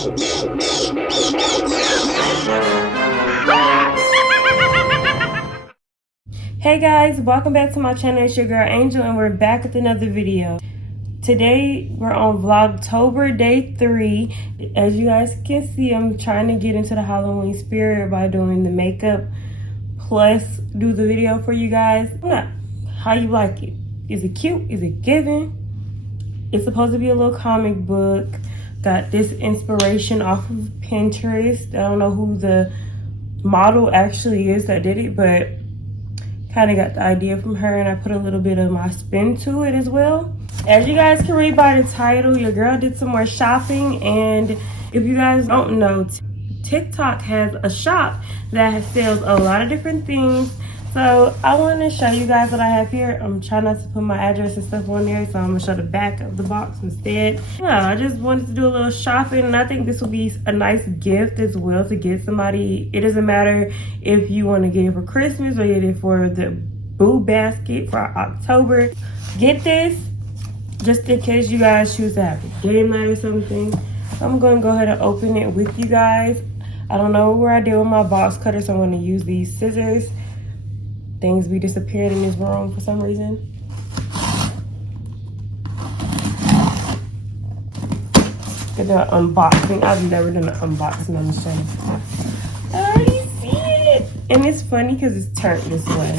Hey guys, welcome back to my channel. It's your girl Angel and we're back with another video. Today we're on Vlogtober day 3. As you guys can see, I'm trying to get into the Halloween spirit by doing the makeup plus do the video for you guys. How you like it? Is it cute? Is it giving? It's supposed to be a little comic book. Got this inspiration off of Pinterest. I don't know who the model actually is that did it, but kind of got the idea from her, and I put a little bit of my spin to it as well. As you guys can read by the title, your girl did some more shopping, and if you guys don't know, TikTok has a shop that sells a lot of different things. So I want to show you guys what I have here. I'm trying not to put my address and stuff on there, so I'm gonna show the back of the box instead. Yeah, I just wanted to do a little shopping, and I think this will be a nice gift as well to get somebody. It doesn't matter if you want to get it for Christmas or get it for the boo basket for October. Get this just in case you guys choose to have a game night or something. I'm gonna go ahead and open it with you guys. I don't know where I did with my box cutter, so I'm gonna use these scissors. Things be disappeared in this room for some reason. Get the unboxing. I've never done an unboxing on the show. I already see it. And it's funny because it's turned this way.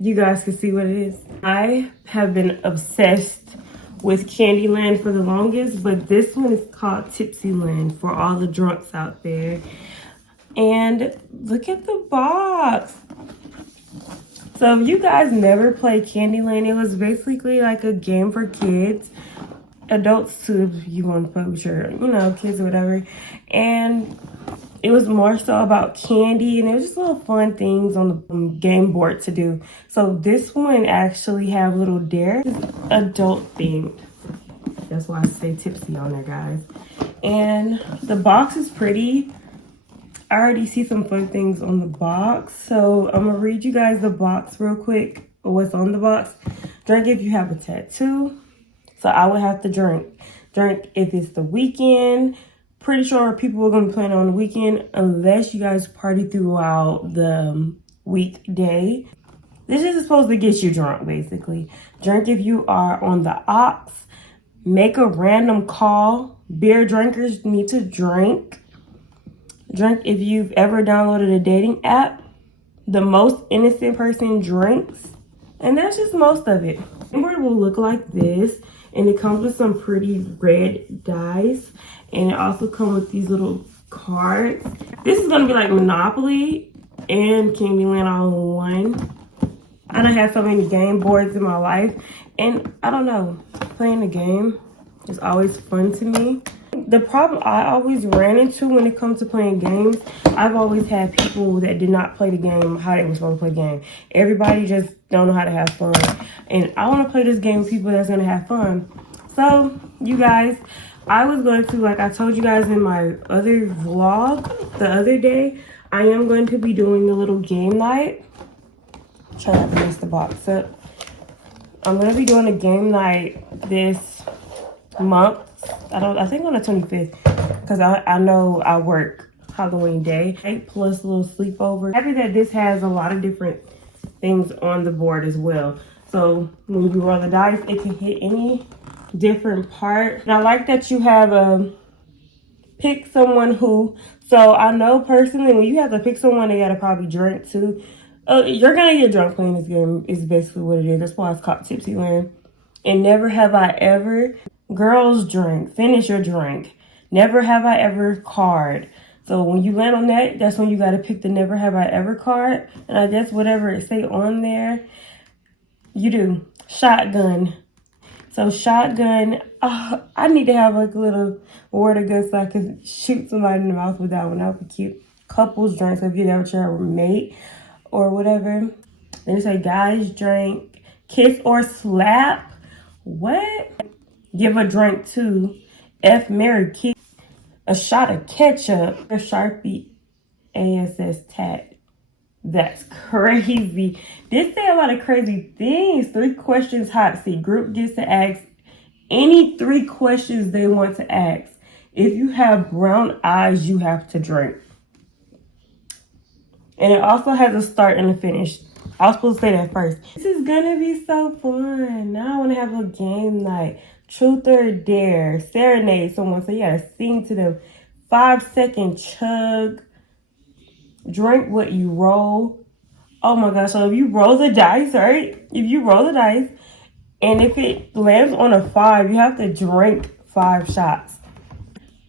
You guys can see what it is. I have been obsessed with Candyland for the longest, but this one is called Tipsyland for all the drunks out there. And look at the box. So if you guys never played Candyland, it was basically like a game for kids, adults too, if you want to play with your, kids or whatever. And it was more so about candy, and it was just little fun things on the game board to do. So this one actually have little dares. It's adult themed. That's why I say tipsy on there, guys. And the box is pretty. I already see some fun things on the box, so I'm gonna read you guys the box real quick, or what's on the box. Drink if you have a tattoo. So I would have to drink. Drink if it's the weekend. Pretty sure people are gonna be playing on the weekend unless you guys party throughout the weekday. This is supposed to get you drunk, basically. Drink if you are on the ox. Make a random call. Beer drinkers need to drink. Drink if you've ever downloaded a dating app. The most innocent person drinks. And that's just most of it. The board will look like this. And it comes with some pretty red dice. And it also comes with these little cards. This is going to be like Monopoly and Candyland all in one. I don't have so many game boards in my life. And I don't know, playing the game is always fun to me. The problem I always ran into when it comes to playing games, I've always had people that did not play the game how they were supposed to play the game. Everybody just don't know how to have fun. And I want to play this game with people that's going to have fun. So, you guys, I was going to, like I told you guys in my other vlog the other day, I am going to be doing a little game night. Try not to mess the box up. I'm going to be doing a game night this month. I think on the 25th, because I know I work Halloween day. 8 plus a little sleepover. Happy that this has a lot of different things on the board as well. So when you roll the dice, it can hit any different part. And I like that you have pick someone who, so I know personally when you have to pick someone, they gotta probably drink too. You're gonna get drunk playing this game is basically what it is. That's why it's called Tipsyland. And never have I ever. Girls drink. Finish your drink. Never have I ever card. So when you land on that, that's when you got to pick the never have I ever card. And I guess whatever it say on there, you do. Shotgun. So shotgun. I need to have like a little word of good so I can shoot somebody in the mouth with that one. That would be cute. Couples drink. So if you ever share a mate or whatever. Then it say guys drink. Kiss or slap. What? Give a drink to F, marry, kiss, a shot of ketchup, a Sharpie, ASS tat. That's crazy. This say a lot of crazy things. 3 questions hot seat. Group gets to ask any 3 questions they want to ask. If you have brown eyes, you have to drink. And it also has a start and a finish. I was supposed to say that first. This is gonna be so fun. Now I wanna have a game night. Truth or dare. Serenade someone. So you gotta sing to them. 5-second chug. Drink what you roll. Oh my gosh, so if you roll the dice, right? If you roll the dice, and if it lands on a 5, you have to drink 5 shots.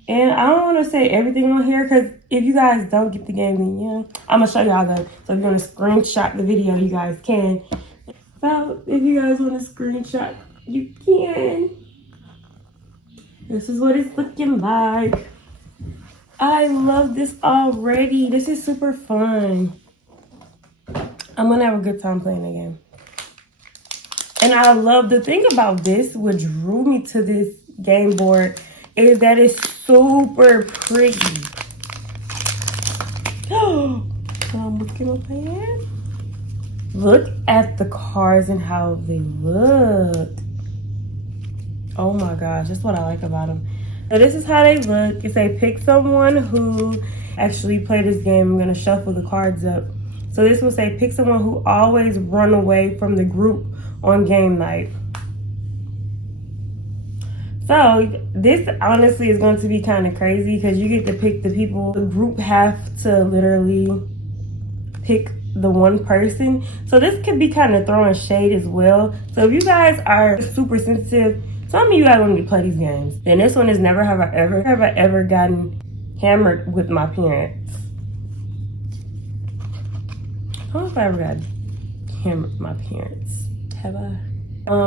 And I don't want to say everything on here because if you guys don't get the game, then yeah, I'm going to show y'all though. So if you want to screenshot the video, you guys can. So if you guys want to screenshot, you can. This is what it's looking like. I love this already. This is super fun. I'm going to have a good time playing the game. And I love the thing about this, what drew me to this game board, is that it's super pretty. Oh, look at the cards and how they look. Oh my gosh, that's what I like about them. So this is how they look. It say pick someone who actually played this game. I'm gonna shuffle the cards up. So this will say pick someone who always run away from the group on game night. So this honestly is going to be kind of crazy because you get to pick the people. The group have to literally pick the one person. So this could be kind of throwing shade as well. So if you guys are super sensitive, some of you guys want to play these games. And this one is never have I ever gotten hammered with my parents. I don't know if I ever got hammered with my parents. Have I?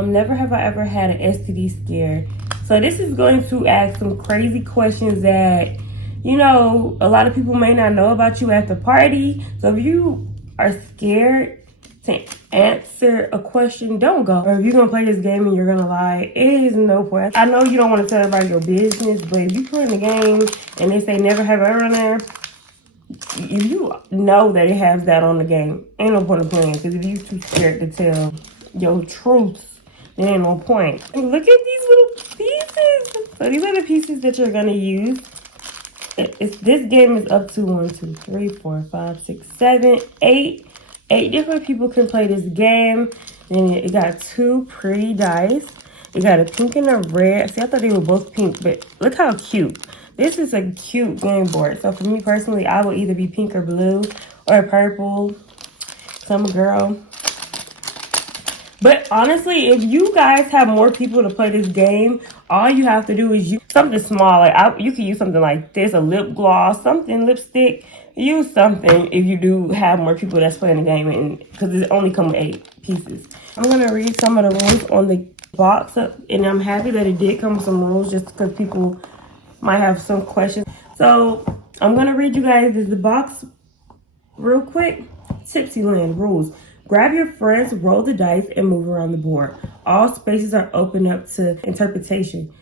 Never have I ever had an STD scare. So this is going to ask some crazy questions that, you know, a lot of people may not know about you at the party. So if you are scared to answer a question, don't go. Or if you're going to play this game and you're going to lie, it is no point. I know you don't want to tell everybody your business, but if you play in the game and they say never have I ever on there, if you know that it has that on the game, ain't no point of playing. Because if you're too scared to tell your truth, there ain't no point. And look at these little pieces. So these are the pieces that you're gonna use. This game is up to 1, 2, 3, 4, 5, 6, 7, 8. 8 different people can play this game. And it got 2 pretty dice. It got a pink and a red. See, I thought they were both pink, but look how cute. This is a cute game board. So for me personally, I will either be pink or blue or purple. Some girl. But honestly, if you guys have more people to play this game, all you have to do is use something small. Like you can use something like this, a lip gloss, something, lipstick. Use something if you do have more people that's playing the game, and because it only comes with 8 pieces. I'm going to read some of the rules on the box, and I'm happy that it did come with some rules just because people might have some questions. So I'm going to read you guys the box real quick. Tipsyland rules. Grab your friends, roll the dice, and move around the board. All spaces are open up to interpretation.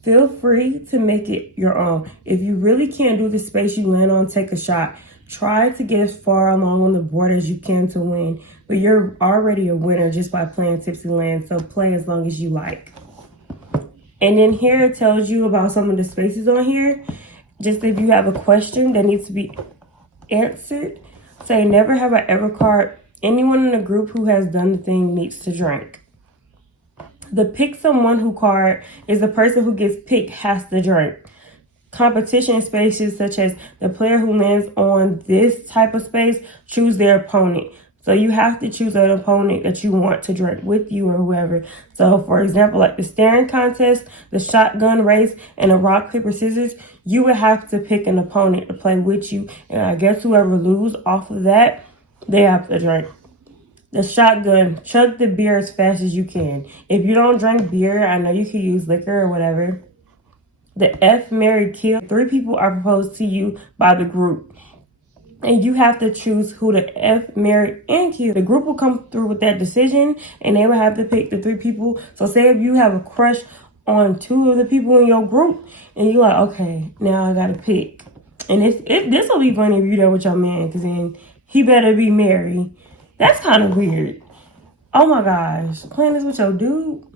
Feel free to make it your own. If you really can't do the space you land on, take a shot. Try to get as far along on the board as you can to win. But you're already a winner just by playing Tipsyland, so play as long as you like. And then here it tells you about some of the spaces on here. Just if you have a question that needs to be answered, say never have I ever card. Anyone in the group who has done the thing needs to drink. The pick someone who card is the person who gets picked has to drink. Competition spaces such as the player who lands on this type of space, choose their opponent. So you have to choose an opponent that you want to drink with you or whoever. So for example, like the staring contest, the shotgun race, and the rock, paper, scissors, you would have to pick an opponent to play with you. And I guess whoever loses off of that, they have to drink. The shotgun, chug the beer as fast as you can. If you don't drink beer, I know you can use liquor or whatever. The F, marry, kill. 3 people are proposed to you by the group. And you have to choose who to F, marry, and kill. The group will come through with that decision, and they will have to pick the 3 people. So say if you have a crush on 2 of the people in your group, and you're like, okay, now I got to pick. And this will be funny if you're there with your man, because then he better be married. That's kind of weird. Oh my gosh. Playing this with your dude?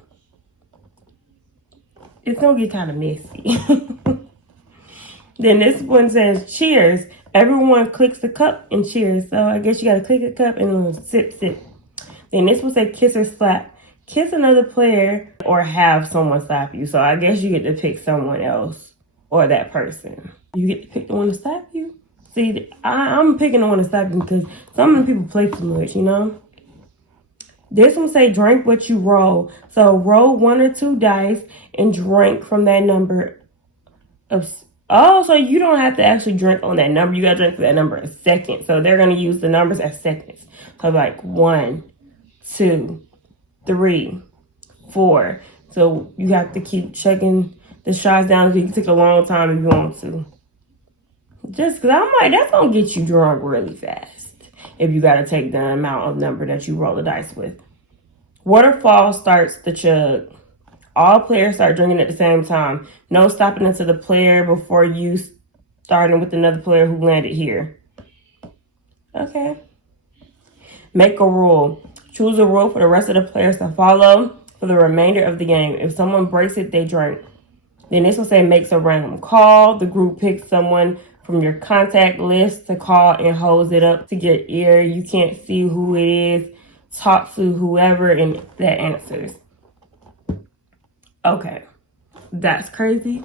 it's gonna get kind of messy. Then this one says cheers. Everyone clicks the cup and cheers. So I guess you gotta click a cup and then sip, sip. Then this one says kiss or slap. Kiss another player or have someone slap you. So I guess you get to pick someone else or that person. You get to pick the one to slap you. See, I'm picking the one to slap you because some of the people play too much, you know? This one say drink what you roll. So roll 1 or 2 dice and drink from that number of... Oh, so you don't have to actually drink on that number. You got to drink for that number a second. So they're going to use the numbers as seconds. So like 1, 2, 3, 4. So you have to keep checking the shots down. So you can take a long time if you want to. Just because I'm like, that's going to get you drunk really fast. If you got to take the amount of number that you roll the dice with. Waterfall starts the chug. All players start drinking at the same time. No stopping into the player before you starting with another player who landed here. Okay. Make a rule. Choose a rule for the rest of the players to follow for the remainder of the game. If someone breaks it, they drink. Then this will say makes a random call. The group picks someone from your contact list to call and holds it up to your ear. You can't see who it is. Talk to whoever and that answers. Okay, that's crazy.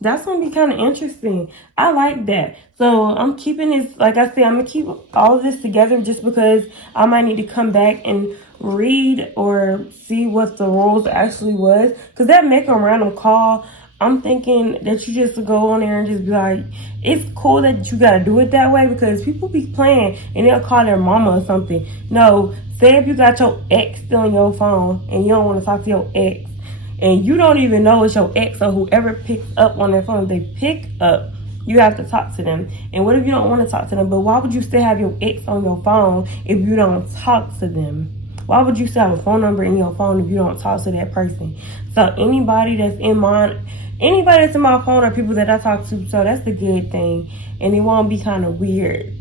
That's going to be kind of interesting. I like that. So I'm keeping this, like I said, I'm going to keep all of this together just because I might need to come back and read or see what the rules actually was. Because that make a random call, I'm thinking that you just go on there and just be like, it's cool that you got to do it that way because people be playing and they'll call their mama or something. No, say if you got your ex still on your phone and you don't want to talk to your ex. And you don't even know it's your ex or whoever picks up on their phone. If they pick up, you have to talk to them. And what if you don't want to talk to them? But why would you still have your ex on your phone if you don't talk to them? Why would you still have a phone number in your phone if you don't talk to that person? So anybody that's in my phone are people that I talk to. So that's the good thing. And it won't be kind of weird.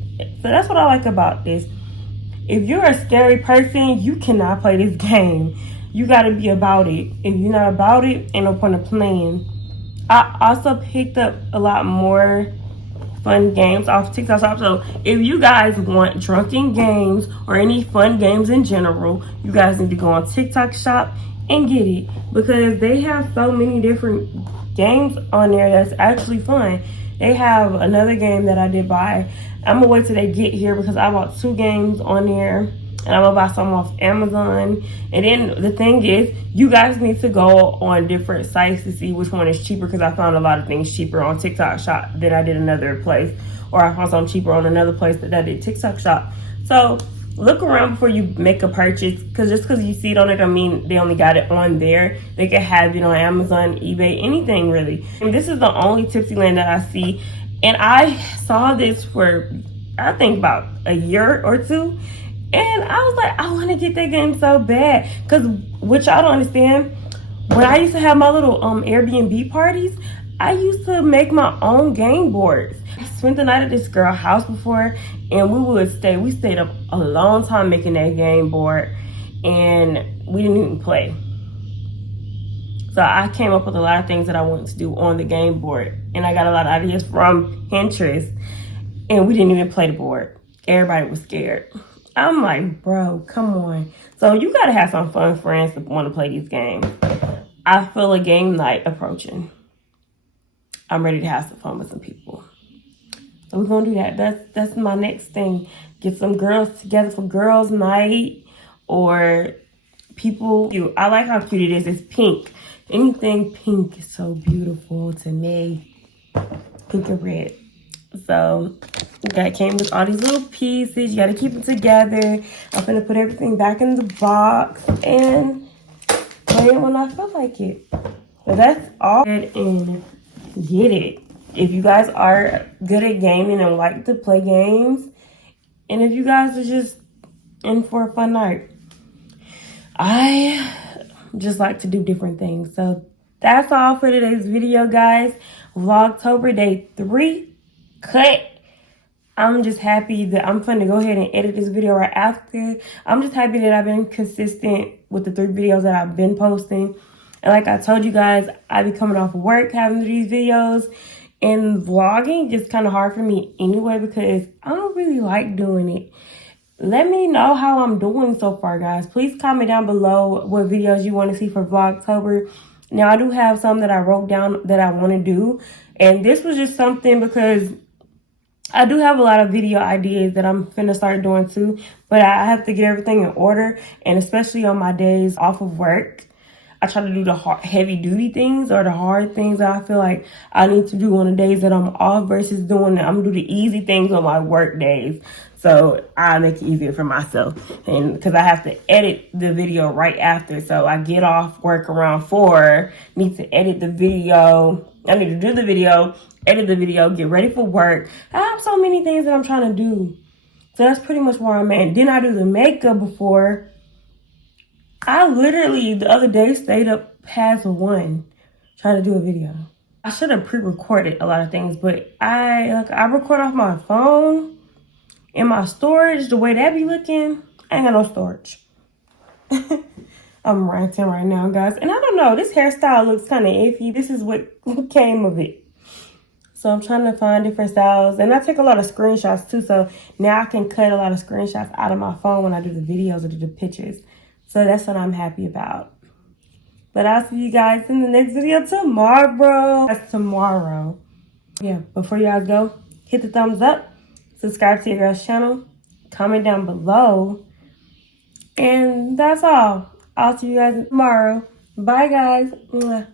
So that's what I like about this. If you're a scary person, you cannot play this game. You got to be about it. If you're not about it, ain't no point of playing. I also picked up a lot more fun games off TikTok Shop. So if you guys want drunken games or any fun games in general, you guys need to go on TikTok Shop and get it. Because they have so many different games on there that's actually fun. They have another game that I did buy. I'm going to wait till they get here because I bought 2 games on there. And I'm going to buy some off Amazon. And then the thing is, you guys need to go on different sites to see which one is cheaper because I found a lot of things cheaper on TikTok Shop than I did another place. Or I found some cheaper on another place that I did TikTok Shop. So look around before you make a purchase because just because you see it on it, I mean they only got it on there. They can have it on Amazon, eBay, anything really. And this is the only Tipsyland that I see. And I saw this for, I think, about a year or 2. And I was like, I want to get that game so bad. Because what y'all don't understand, when I used to have my little Airbnb parties, I used to make my own game boards. I spent the night at this girl's house before, and we stayed up a long time making that game board, and we didn't even play. So I came up with a lot of things that I wanted to do on the game board, and I got a lot of ideas from Pinterest, and we didn't even play the board. Everybody was scared. I'm like, bro, come on. So you got to have some fun friends to want to play these games. I feel a game night approaching. I'm ready to have some fun with some people. So we're going to do that. That's my next thing. Get some girls together for girls night or people. I like how cute it is. It's pink. Anything pink is so beautiful to me. Pink and red. So that came with all these little pieces. You got to keep it together. I'm going to put everything back in the box and play it when I feel like it. But that's all. And get it. If you guys are good at gaming and like to play games, and if you guys are just in for a fun night, I just like to do different things. So that's all for today's video, guys. Vlogtober day 3 cut. I'm just happy that I'm going to go ahead and edit this video right after. I'm just happy that I've been consistent with the 3 videos that I've been posting. And like I told you guys, I be coming off work having these videos, and vlogging just kind of hard for me anyway because I don't really like doing it. Let me know how I'm doing so far, guys. Please comment down below what videos you want to see for Vlogtober. Now, I do have some that I wrote down that I want to do. And this was just something because I do have a lot of video ideas that I'm finna start doing too. But I have to get everything in order. And especially on my days off of work, I try to do the heavy duty things or the hard things that I feel like I need to do on the days that I'm off versus doing I'm gonna do the easy things on my work days. So I make it easier for myself, and because I have to edit the video right after. So I get off work around 4, need to edit the video. I need to do the video, edit the video, get ready for work. I have so many things that I'm trying to do. So that's pretty much where I'm at. Then I do the makeup before. I literally, the other day, stayed up past 1 trying to do a video. I should have pre-recorded a lot of things, but I record off my phone and my storage, the way that be looking, I ain't got no storage. I'm ranting right now, guys. And I don't know, this hairstyle looks kind of iffy. This is what came of it. So I'm trying to find different styles. And I take a lot of screenshots too, so now I can cut a lot of screenshots out of my phone when I do the videos or do the pictures. So that's what I'm happy about. But I'll see you guys in the next video tomorrow. That's tomorrow. Yeah, before you guys go, hit the thumbs up. Subscribe to your girl's channel. Comment down below. And that's all. I'll see you guys tomorrow. Bye, guys. Mwah.